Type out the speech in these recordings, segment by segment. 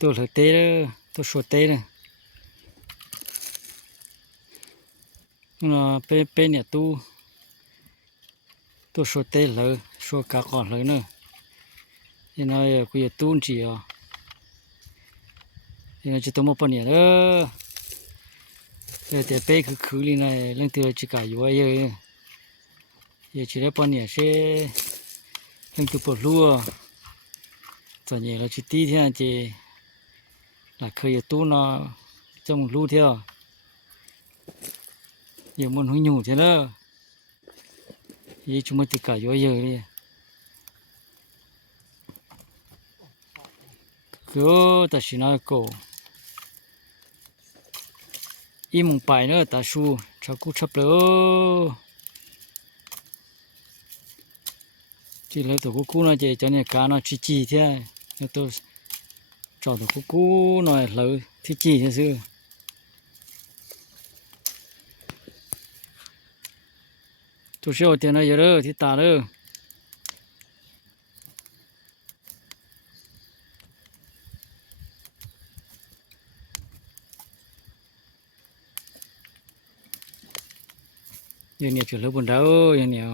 ตัวเหลือเต้เด้อตัวชัวเต้เด้อเป็นเนี่ยตัวชัวเต้เลยชัวกาก่อนเลยเนอะยังไงกูจะตู้นจีอ่ะยังไงจะตัวมาปนเนี่ยเด้อแต่เป้คือลีนะเรื่องตัวจิกาอยู่ว่าเยอะจะได้ปนเนี่ยเช่เรื่องตัวปวดรั่วตอนนี้เราจิตีที่นั่นจีหลักเคยอยู่ตู้เนาะจงรู้เที่ยวอย่ามันหุ่นอยู่ใช่เด้อยี่จุ่มติกาอยู่เยอะเลยก็แต่สินะก็อีมุงไปเนอะแต่ชูชักกูชับเลยจีเลยตัวกูน่ะเจจะเนี่ยการน่ะจีเท่าแล้วตัวจอดตัวกูหน่อยเลยที่จีซื่อตัวเชี่ยวเตียนน่ะเยอะเลยที่ตาเลยยังเนี่ยจุดเลยบนดาวยังเนี่ย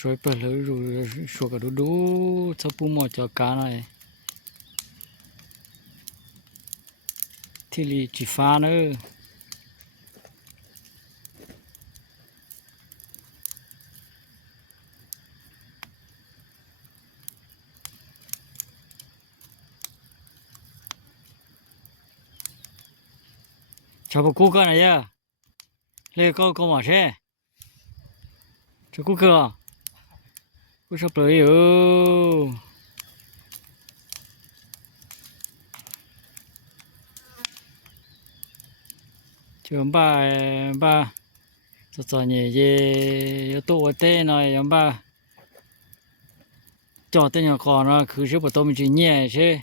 สวยเปิดเลยดูสวยกับดูชอบปูหมอจอการอะไรที่ลีจีฟ้าเนอะชอบกูกันอะไรอ่ะเล่ก็มาใช่ชอบกูกันกูชอบเลยchấm ba cho nhẹ về tổ tê này chấm ba cho tê nhỏ con nó cứ sẽ bắt đầu mình chỉ nhẹ chứ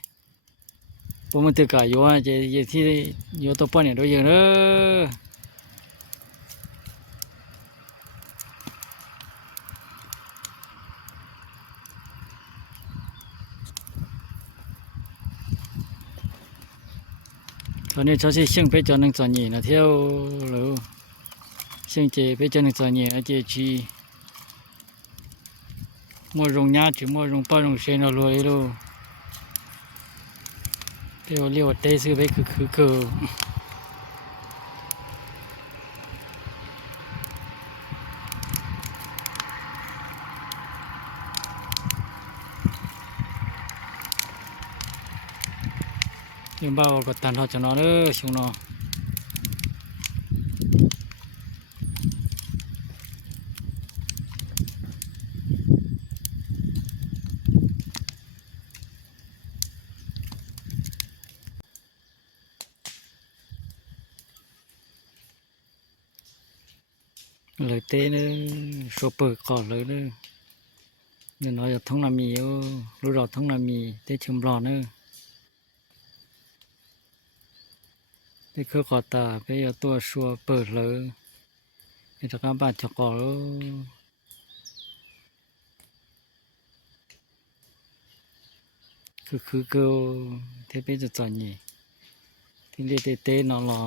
bố mình tự cả vô à về thì vô tổ bận này đâu giờ nữaตอนนี้เขาสิเสียงไปจอนึงจอนี่นะเที่ยวหรือเสียงเจไปจอนึงจอนี่อาเจจีมัวรงญาจือมัวรงป้ารงเชนเอาเลยลูเที่ยวเรียกว่าเตซื้อไปคือยังบ้าก็ตันเขาจะนอนช่วงนอนเลยเต้เนอะโชเปิดก่อนเลยเนอะเนี่ยน้อยจะท้องนามีรู้เราท้องนามีเต้ชิมรอเนอะไปเคยขอตาไปเอาตัวชัวเปิดเลยไปจากการบ้านจะก่อคือเกลเทปจะจอดนี่ที่เรียกเต้นอนรอ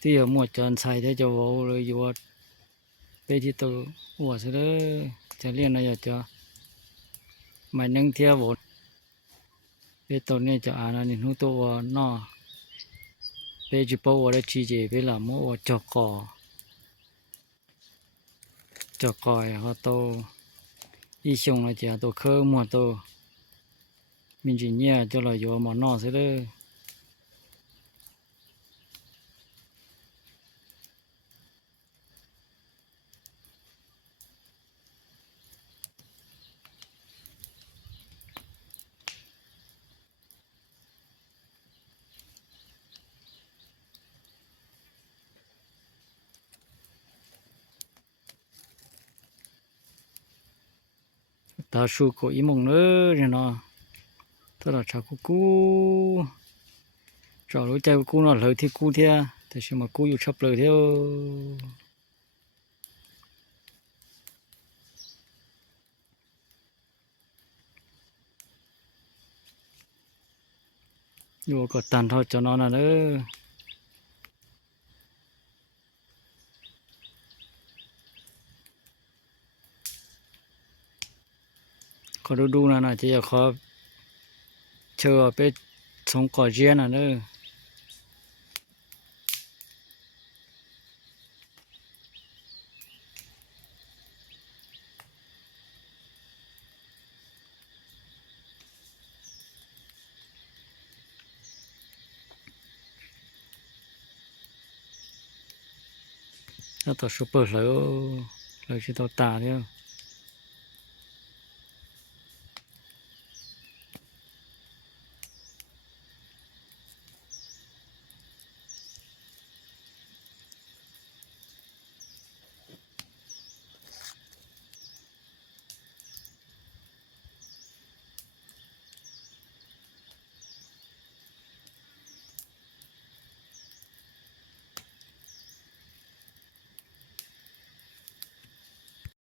ที่เอาหมวดจอนใส่ได้จะวอเลยอยู่ว่าไปที่ตัวหัวซะเลยจะเรียนอะไรจะไม่นึ่งเที่ยวบไปตัวนี้จะอ่านอันนี้หูตัวนอไปจีบว่าได้ชีเจไปละมั่วจอกเขาโตอีชงเลยจะตัวเครื่องมั่วโตมินจีเนี่ยจะเราอยู่หมอนอซะเลย ตาชูก็อีมงเด้อเนาะตลอดชากูจอรู้ใจกูเนาะเลยที่กูเที่ยแต่ชิมากูอยู่ชอบเลยเที่ยวอยู่ก็ตันทอดจะนอนน่ะเด้อขอดูๆน่ะจะอยากขอเชิญไปส่งก่อเจียนน่ะเด้อถ้าต่อซุปเปอร์เลยเลยสิต่อตาเด้อ